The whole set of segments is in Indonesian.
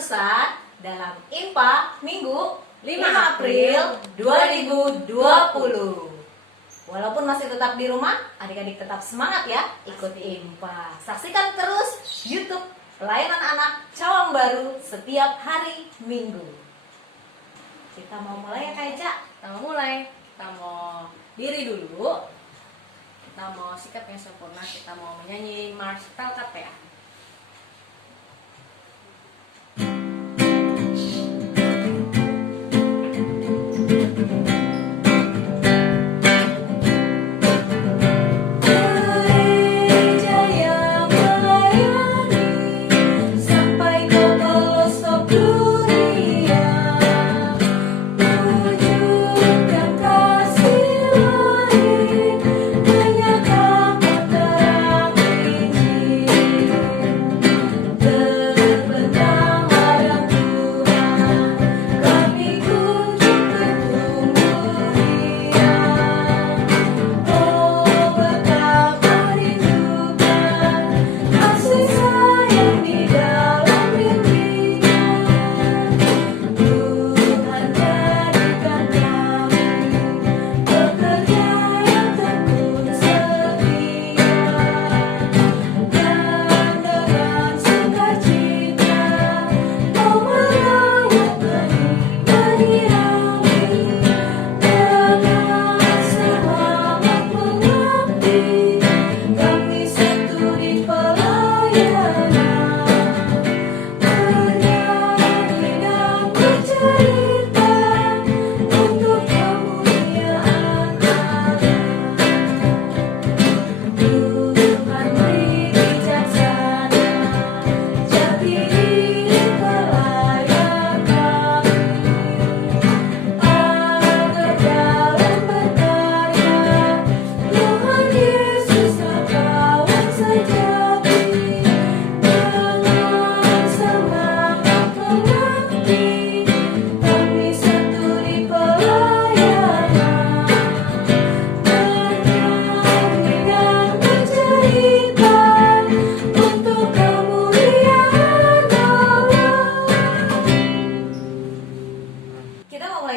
sesat dalam IMPA Minggu 5 April 2020. Walaupun masih tetap di rumah, adik-adik tetap semangat ya ikuti IMPA. Saksikan terus YouTube Pelayanan Anak Cawang Baru setiap hari Minggu. Kita mau mulai ya Kak Eca? Kita mau mulai, kita mau diri dulu, kita mau sikap yang sempurna, kita mau menyanyi Mars Pelkat ya.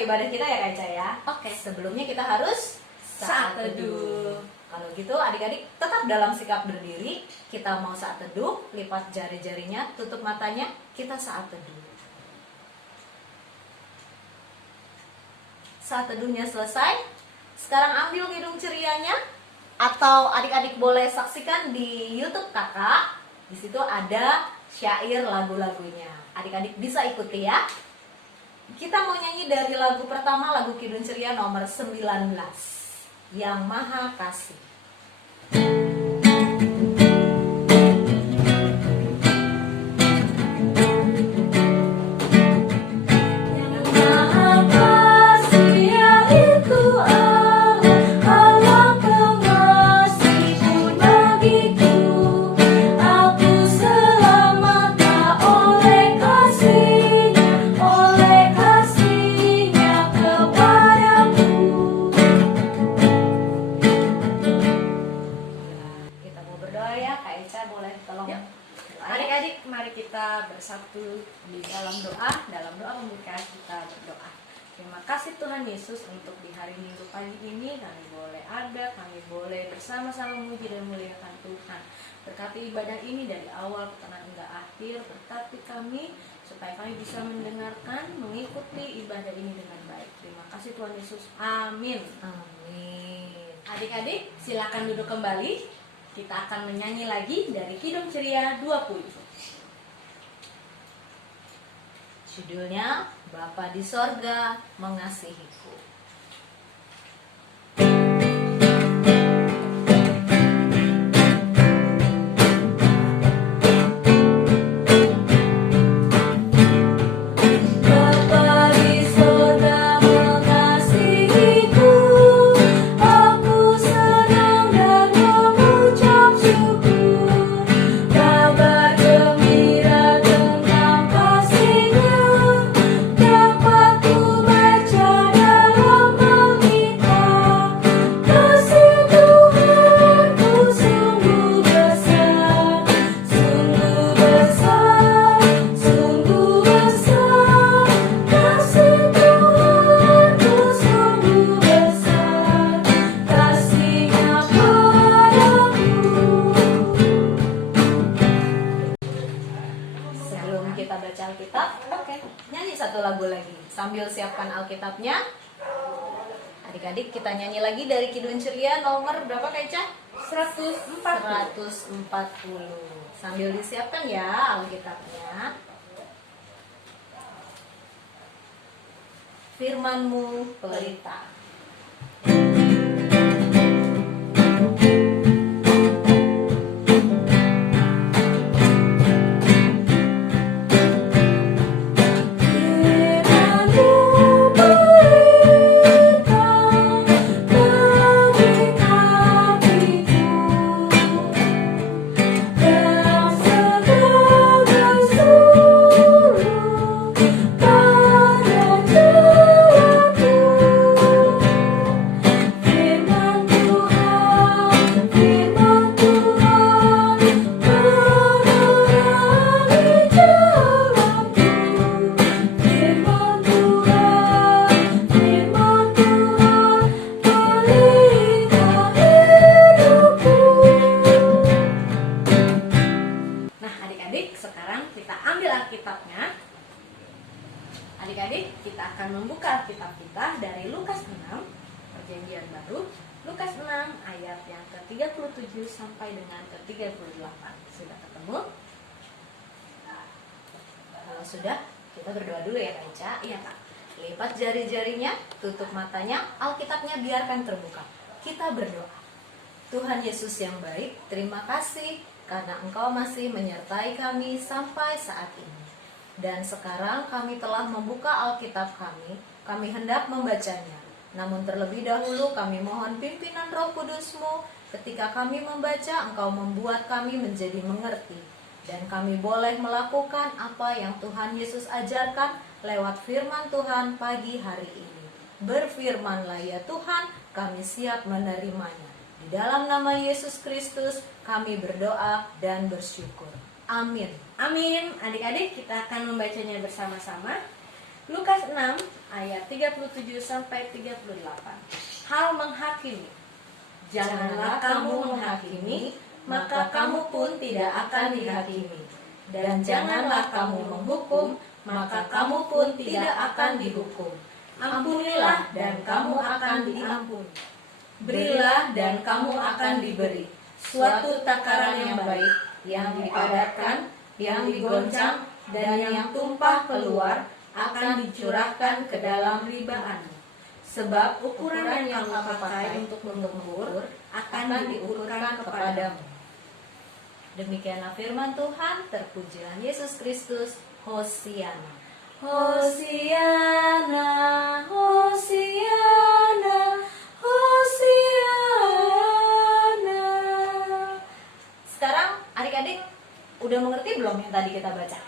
Ibadah kita ya Kak Eca ya. Oke. Sebelumnya kita harus saat teduh. Kalau gitu adik-adik tetap dalam sikap berdiri. Kita mau saat teduh, lipat jari-jarinya, tutup matanya, kita saat teduh. Saat teduhnya selesai. Sekarang ambil hidung cerianya, atau adik-adik boleh saksikan di YouTube Kakak. Di situ ada syair lagu-lagunya. Adik-adik bisa ikuti ya. Kita mau nyanyi dari lagu pertama, lagu Kidung Ceria nomor 19, Yang Maha Kasih. Adik-adik, mari kita bersatu di dalam doa. Dalam doa pembuka kita berdoa. Terima kasih Tuhan Yesus untuk di hari Minggu pagi ini kami boleh ada, kami boleh bersama-sama memuji dan memuliakan Tuhan. Berkati ibadah ini dari awal pertengahan hingga akhir. Berkati kami supaya kami bisa mendengarkan, mengikuti ibadah ini dengan baik. Terima kasih Tuhan Yesus. Amin. Amin. Adik-adik, silakan duduk kembali. Kita akan menyanyi lagi dari Kidung Ceria 20. Judulnya Bapa di Sorga Mengasihiku. Dapat ku baca dalam ini. Sambil siapkan Alkitabnya, adik-adik kita nyanyi lagi dari Kidung Ceria nomor berapa Kak Ica? 140. 140. Sambil disiapkan ya Alkitabnya. Firman-Mu pelita. Nah, adik-adik, sekarang kita ambil Alkitabnya. Adik-adik, kita akan membuka Alkitab kita dari Lukas 6, Perjanjian Baru, Lukas 6 ayat yang ke-37 sampai dengan ke-38. Sudah ketemu? Kalau sudah, kita berdoa dulu ya Kak Ica. Iya, Kak. Lipat jari-jarinya, tutup matanya, Alkitabnya biarkan terbuka. Kita berdoa. Tuhan Yesus yang baik, terima kasih karena Engkau masih menyertai kami sampai saat ini. Dan sekarang kami telah membuka Alkitab kami hendak membacanya. Namun terlebih dahulu kami mohon pimpinan Roh Kudus-Mu. Ketika kami membaca, Engkau membuat kami menjadi mengerti. Dan kami boleh melakukan apa yang Tuhan Yesus ajarkan lewat firman Tuhan pagi hari ini. Berfirmanlah ya Tuhan, kami siap menerimanya. Di dalam nama Yesus Kristus kami berdoa dan bersyukur. Amin. Amin. Adik-adik, kita akan membacanya bersama-sama. Lukas 6 ayat 37 sampai 38. Hal menghakimi. Janganlah kamu menghakimi, maka kamu pun tidak akan dihakimi. Dan janganlah kamu menghukum, maka kamu pun tidak akan dihukum. Ampunilah dan kamu akan diampuni. Berilah dan kamu akan diberi. Suatu takaran yang baik, yang dipadatkan, yang digoncang, dan yang tumpah keluar akan dicurahkan ke dalam ribaan. Sebab ukuran yang kamu pakai untuk mengukur akan diukurkan kepadamu. Demikianlah firman Tuhan, terpujilah Yesus Kristus. Hosiana. Hosiana, Hosiana, Hosiana. Sekarang adik-adik udah mengerti belum yang tadi kita baca?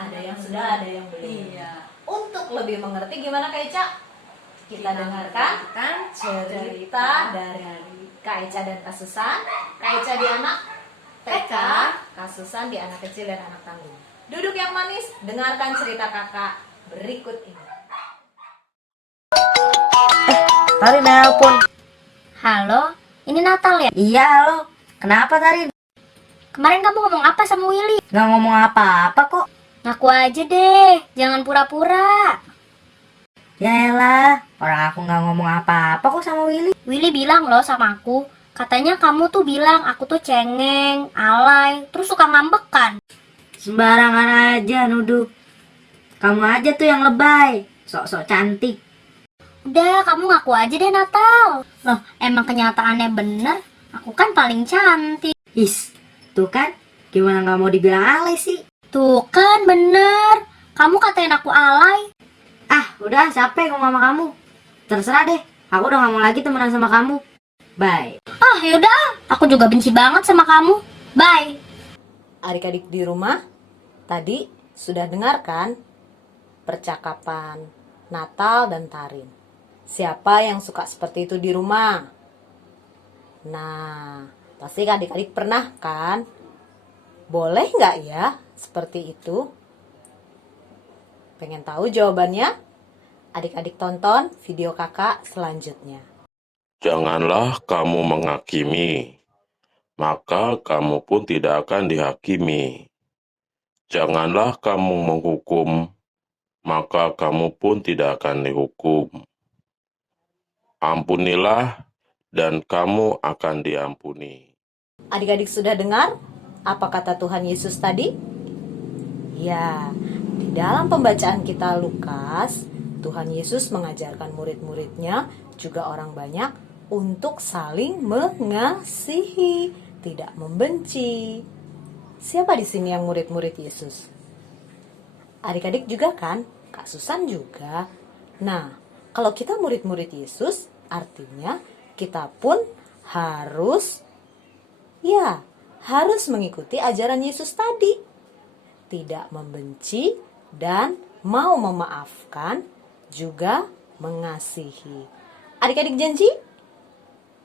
Ada yang sudah, ada yang belum. Iya. Untuk lebih mengerti gimana Kak Ica? Kita dengarkan cerita dari Kak Ica dan Kak Susan. Kak Ica di anak TK, Kak Susan di anak kecil dan anak tangguh. Duduk yang manis, dengarkan cerita kakak berikut ini. Tari nelpon. Halo, ini Natal ya? Iya, halo. Kenapa Tari? Kemarin kamu ngomong apa sama Willy? Gak ngomong apa-apa kok. Ngaku aja deh, jangan pura-pura. Ya elah, orang aku gak ngomong apa-apa kok sama Willy. Willy bilang loh sama aku, katanya kamu tuh bilang aku tuh cengeng, alay, terus suka ngambekan. Sembarangan aja nuduh. Kamu aja tuh yang lebay, sok-sok cantik. Udah, kamu ngaku aja deh Natal. Loh, emang kenyataannya bener, aku kan paling cantik. Is, tuh kan, gimana gak mau dibilang alay sih? Tuh kan bener, kamu katain aku alay. Ah, udah capek ngomong sama kamu. Terserah deh, aku udah gak mau lagi temenan sama kamu. Bye. Ah yaudah, aku juga benci banget sama kamu. Bye. Adik-adik di rumah, tadi sudah dengarkan percakapan Natal dan Tarin. Siapa yang suka seperti itu di rumah? Nah, pasti adik-adik pernah kan? Boleh nggak ya seperti itu? Pengen tahu jawabannya? Adik-adik tonton video kakak selanjutnya. Janganlah kamu menghakimi, maka kamu pun tidak akan dihakimi. Janganlah kamu menghukum, maka kamu pun tidak akan dihukum. Ampunilah, dan kamu akan diampuni. Adik-adik sudah dengar apa kata Tuhan Yesus tadi? Ya, di dalam pembacaan kita Lukas, Tuhan Yesus mengajarkan murid-muridnya, juga orang banyak, untuk saling mengasihi, tidak membenci. Siapa di sini yang murid-murid Yesus? Adik-adik juga kan? Kak Susan juga. Nah, kalau kita murid-murid Yesus, artinya kita pun harus mengikuti ajaran Yesus tadi. Tidak membenci dan mau memaafkan, juga mengasihi. Adik-adik janji?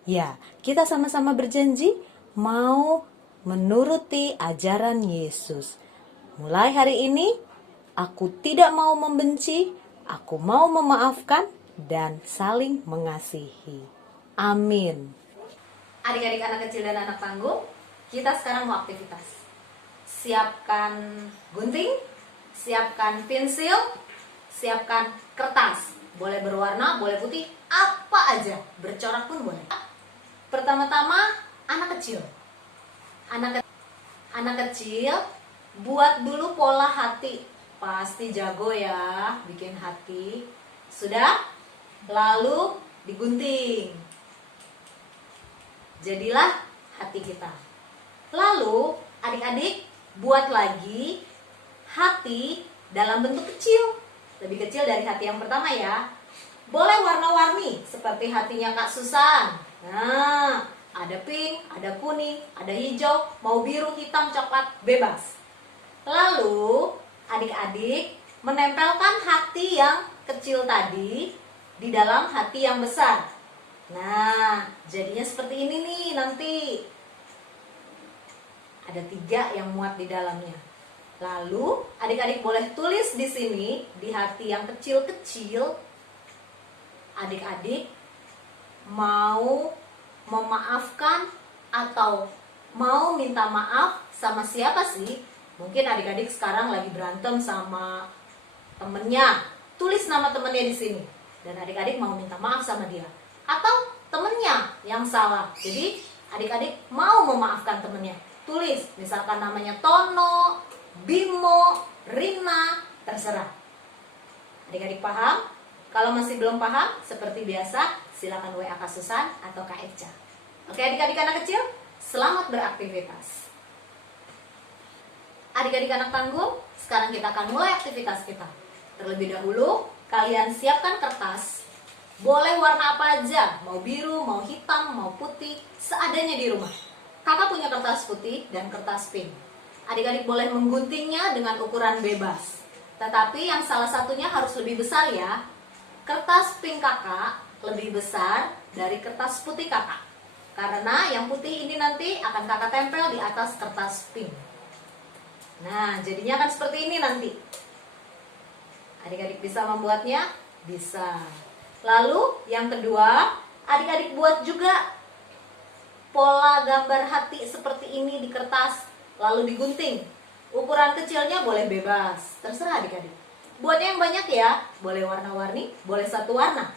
Ya, kita sama-sama berjanji mau menuruti ajaran Yesus. Mulai hari ini, aku tidak mau membenci, aku mau memaafkan dan saling mengasihi. Amin. Adik-adik anak kecil dan anak tangguh, kita sekarang mau aktivitas. Siapkan gunting, siapkan pensil, siapkan kertas. Boleh berwarna, boleh putih, apa aja, bercorak pun boleh. Pertama-tama, anak kecil. Anak kecil, buat dulu pola hati. Pasti jago ya bikin hati. Sudah? Lalu digunting. Jadilah hati kita. Lalu adik-adik buat lagi hati dalam bentuk kecil. Lebih kecil dari hati yang pertama ya. Boleh warna-warni seperti hatinya Kak Susan. Nah, ada pink, ada kuning, ada hijau, mau biru, hitam, coklat, bebas. Lalu adik-adik menempelkan hati yang kecil tadi di dalam hati yang besar. Nah, jadinya seperti ini nih nanti. Ada 3 yang muat di dalamnya. Lalu adik-adik boleh tulis di sini di hati yang kecil-kecil. Adik-adik mau memaafkan atau mau minta maaf sama siapa sih? Mungkin adik-adik sekarang lagi berantem sama temennya. Tulis nama temennya di sini. Dan adik-adik mau minta maaf sama dia. Atau temennya yang salah. Jadi adik-adik mau memaafkan temennya. Tulis, misalkan namanya Tono, Bimo, Rina, terserah. Adik-adik paham? Kalau masih belum paham, seperti biasa, silakan WA Kak Susan atau Kak Eca. Oke adik-adik anak kecil, selamat beraktivitas. Adik-adik anak tangguh, sekarang kita akan mulai aktivitas kita. Terlebih dahulu, kalian siapkan kertas. Boleh warna apa aja, mau biru, mau hitam, mau putih, seadanya di rumah. Kakak punya kertas putih dan kertas pink. Adik-adik boleh mengguntingnya dengan ukuran bebas. Tetapi yang salah satunya harus lebih besar ya. Kertas pink kakak lebih besar dari kertas putih kakak. Karena yang putih ini nanti akan kakak tempel di atas kertas pink. Nah, jadinya akan seperti ini nanti. Adik-adik bisa membuatnya? Bisa. Lalu yang kedua, adik-adik buat juga pola gambar hati seperti ini di kertas, lalu digunting. Ukuran kecilnya boleh bebas, terserah adik-adik. Buatnya yang banyak ya, boleh warna-warni, boleh satu warna.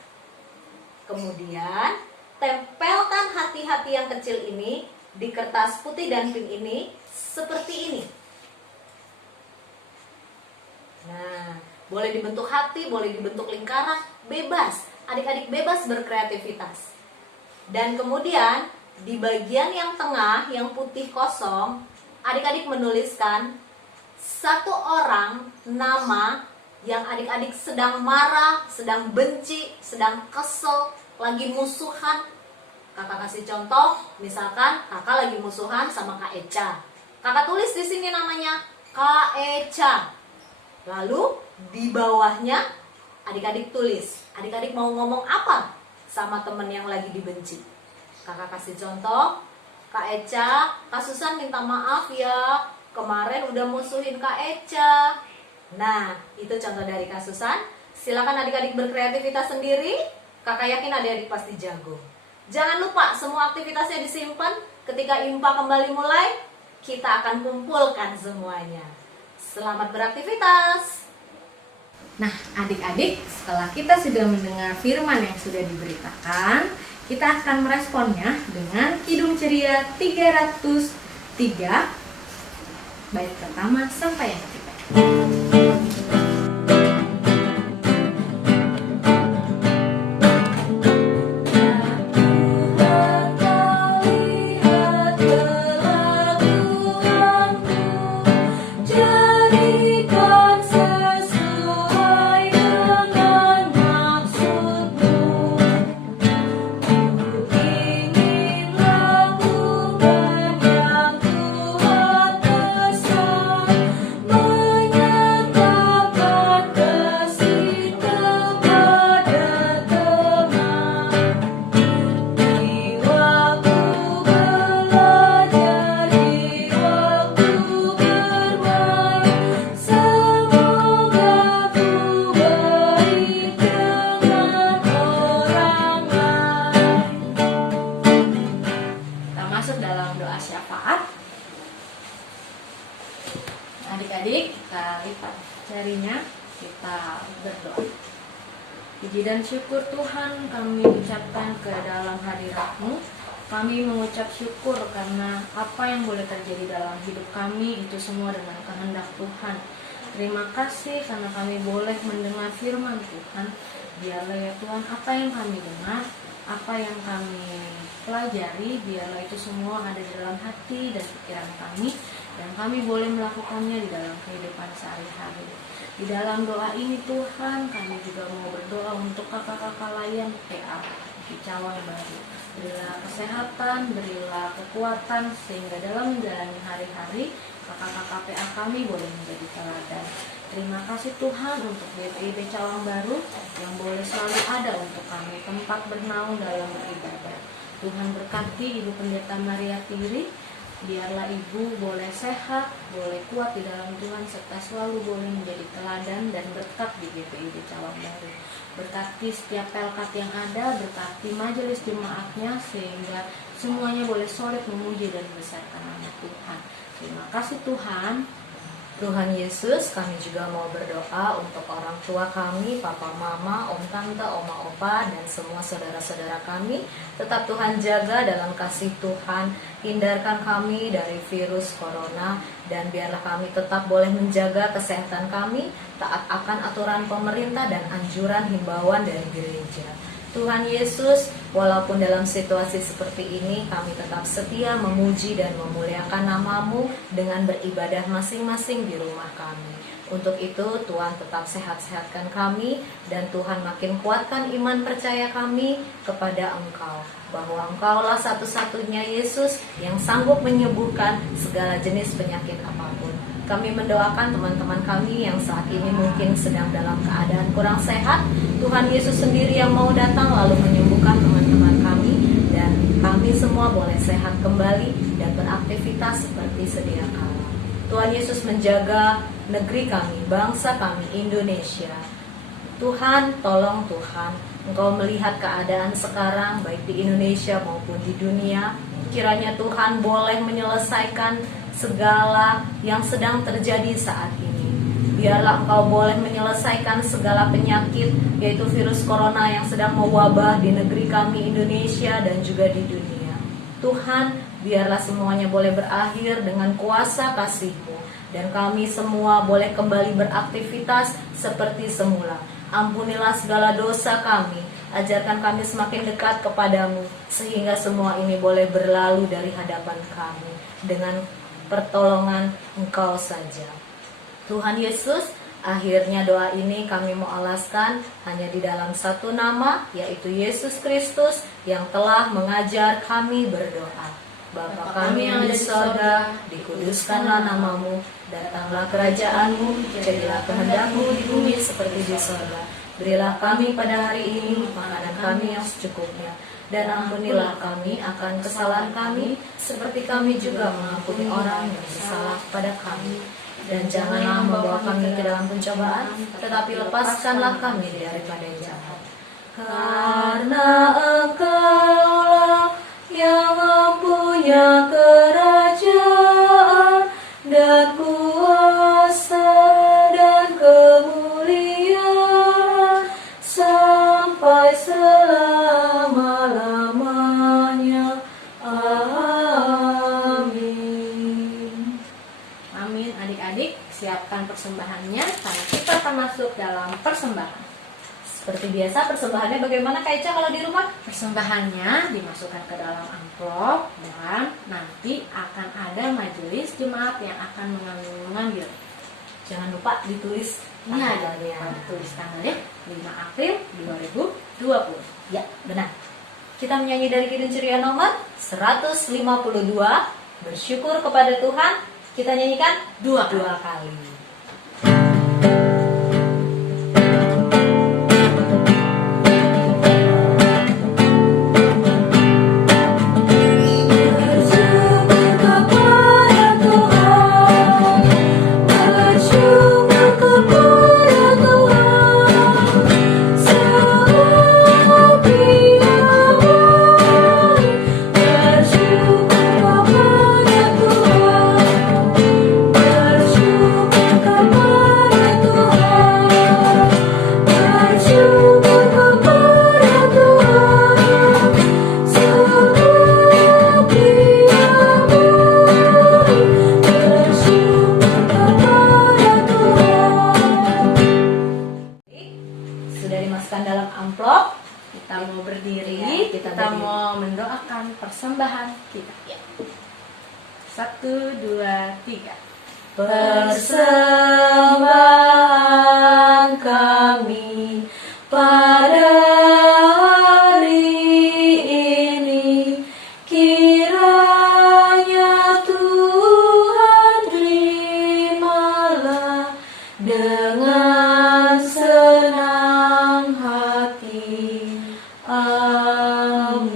Kemudian tempelkan hati-hati yang kecil ini di kertas putih dan pink ini seperti ini. Nah, boleh dibentuk hati, boleh dibentuk lingkaran, bebas. Adik-adik bebas berkreativitas. Dan kemudian di bagian yang tengah, yang putih kosong, adik-adik menuliskan satu orang nama yang adik-adik sedang marah, sedang benci, sedang kesel, lagi musuhan. Kakak kasih contoh, misalkan kakak lagi musuhan sama Kak Eca. Kakak tulis di sini namanya Kak Eca. Lalu di bawahnya adik-adik tulis, adik-adik mau ngomong apa sama temen yang lagi dibenci. Kakak kasih contoh, Kak Eca, Kak Susan minta maaf ya, kemarin udah musuhin Kak Eca. Nah, itu contoh dari Kak Susan. Silakan adik-adik berkreativitas sendiri. Kakak yakin adik-adik pasti jago. Jangan lupa semua aktivitasnya disimpan. Ketika IMPA kembali mulai, kita akan kumpulkan semuanya. Selamat beraktivitas. Nah, adik-adik, setelah kita sudah mendengar firman yang sudah diberitakan, kita akan meresponnya dengan Kidung Ceria 303 bait pertama sampai yang ketiga. Kita masuk dalam doa syafaat. Adik-adik, kita lipat jarinya, kita berdoa. Puji dan syukur Tuhan kami ucapkan ke dalam hadirat-Mu. Kami mengucap syukur karena apa yang boleh terjadi dalam hidup kami itu semua dengan kehendak Tuhan. Terima kasih karena kami boleh mendengar firman Tuhan. Biarlah ya Tuhan, apa yang kami dengar, apa yang kami pelajari, biarlah itu semua ada di dalam hati dan pikiran kami, dan kami boleh melakukannya di dalam kehidupan sehari-hari. Di dalam doa ini Tuhan, kami juga mau berdoa untuk kakak-kakak layan PA di Cawang Baru. Berilah kesehatan, berilah kekuatan, sehingga dalam menjalani hari-hari kakak-kakak PA kami boleh menjadi teladan. Terima kasih Tuhan untuk GPIB Cawang Baru yang boleh selalu ada untuk kami tempat bernaung dalam beribadah. Tuhan berkati Ibu Pendeta Maria Tiri, biarlah Ibu boleh sehat, boleh kuat di dalam Tuhan, serta selalu boleh menjadi teladan dan berkat di GPIB Cawang Baru. Berkati setiap pelkat yang ada, berkati majelis jemaatnya, sehingga semuanya boleh solid memuji dan membesarkan nama Tuhan. Terima kasih Tuhan. Tuhan Yesus, kami juga mau berdoa untuk orang tua kami, papa mama, om tante, oma opa, dan semua saudara-saudara kami. Tetap Tuhan jaga dalam kasih Tuhan, hindarkan kami dari virus corona, dan biarlah kami tetap boleh menjaga kesehatan kami, taat akan aturan pemerintah dan anjuran himbauan dari gereja. Tuhan Yesus, walaupun dalam situasi seperti ini kami tetap setia memuji dan memuliakan nama-Mu dengan beribadah masing-masing di rumah kami. Untuk itu Tuhan tetap sehat-sehatkan kami, dan Tuhan makin kuatkan iman percaya kami kepada Engkau, bahwa Engkaulah satu-satunya Yesus yang sanggup menyembuhkan segala jenis penyakit apapun. Kami mendoakan teman-teman kami yang saat ini mungkin sedang dalam keadaan kurang sehat. Tuhan Yesus sendiri yang mau datang lalu menyembuhkan teman-teman kami, dan kami semua boleh sehat kembali dan beraktivitas seperti sedia kala. Tuhan Yesus menjaga negeri kami, bangsa kami, Indonesia. Tuhan, tolong Tuhan, Engkau melihat keadaan sekarang baik di Indonesia maupun di dunia. Kiranya Tuhan boleh menyelesaikan segala yang sedang terjadi saat ini. Biarlah Engkau boleh menyelesaikan segala penyakit, yaitu virus corona yang sedang mewabah di negeri kami Indonesia dan juga di dunia. Tuhan, biarlah semuanya boleh berakhir dengan kuasa kasih-Mu, dan kami semua boleh kembali beraktivitas seperti semula. Ampunilah segala dosa kami, ajarkan kami semakin dekat kepadamu, sehingga semua ini boleh berlalu dari hadapan kami dengan pertolongan Engkau saja. Tuhan Yesus, akhirnya doa ini kami mau alaskan hanya di dalam satu nama, yaitu Yesus Kristus yang telah mengajar kami berdoa. Bapa kami yang ada di sorga, dikuduskanlah namamu, datanglah kerajaan-Mu, jadilah kehendak-Mu di bumi seperti di sorga. Berilah kami pada hari ini makanan kami yang secukupnya, dan ampunilah kami akan kesalahan kami, seperti kami juga mengampuni orang yang bersalah pada kami. Dan janganlah membawa kami ke dalam pencobaan, tetapi lepaskanlah kami daripada yang jahat. Karena Engkaulah yang mempunyai kerajaan dan kuasa dan kemuliaan dalam persembahan. Seperti biasa, persembahannya bagaimana Kak Eca kalau di rumah? Persembahannya dimasukkan ke dalam amplop dan nanti akan ada majelis jemaat yang akan mengambil. Jangan lupa ditulis Ini ada tanggalnya. tulis tanggalnya 5 April 2020. Ya, benar. Kita menyanyi dari Kidung Ceria nomor 152. Bersyukur kepada Tuhan. Kita nyanyikan dua kali. Sudah dimasukkan dalam amplop. Kita mau berdiri, Iya, kita kita berdiri. mau mendoakan persembahan kita. 1, 2, 3. Persembahan kami pada hari ini, kiranya Tuhan terimalah dengan senang hati. Amin.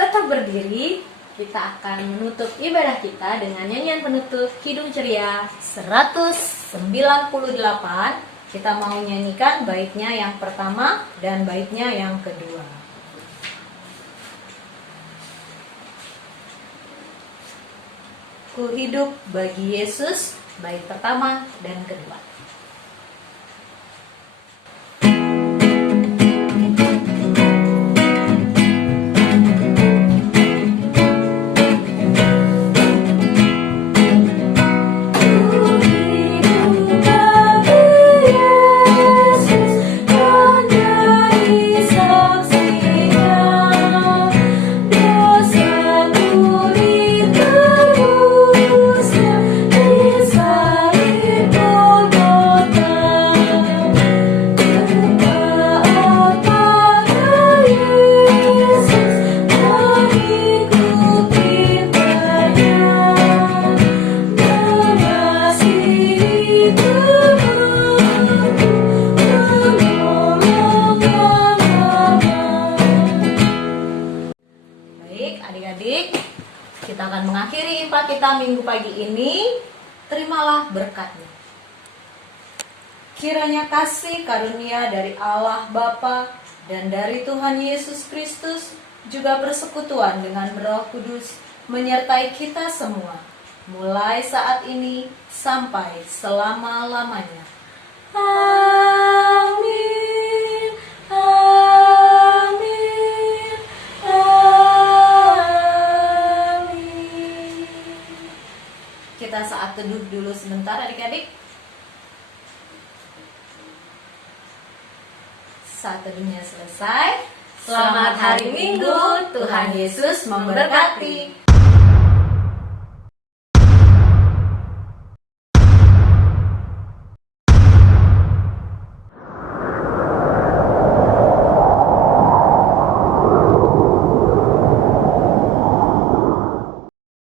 Tetap berdiri, kita akan menutup ibadah kita dengan nyanyian penutup Kidung Ceria 198. Kita mau nyanyikan baitnya yang pertama dan baitnya yang kedua. Ku hidup bagi Yesus, bait pertama dan kedua. Baik, adik-adik, kita akan mengakhiri impak kita minggu pagi ini. Terimalah berkatnya. Kiranya kasih karunia dari Allah Bapa dan dari Tuhan Yesus Kristus, juga persekutuan dengan Roh Kudus menyertai kita semua, mulai saat ini sampai selama-lamanya. Amin. Amin. Amin. Kita saat teduh dulu sebentar adik-adik. Saat teduhnya selesai. Selamat hari Minggu, Tuhan Yesus memberkati.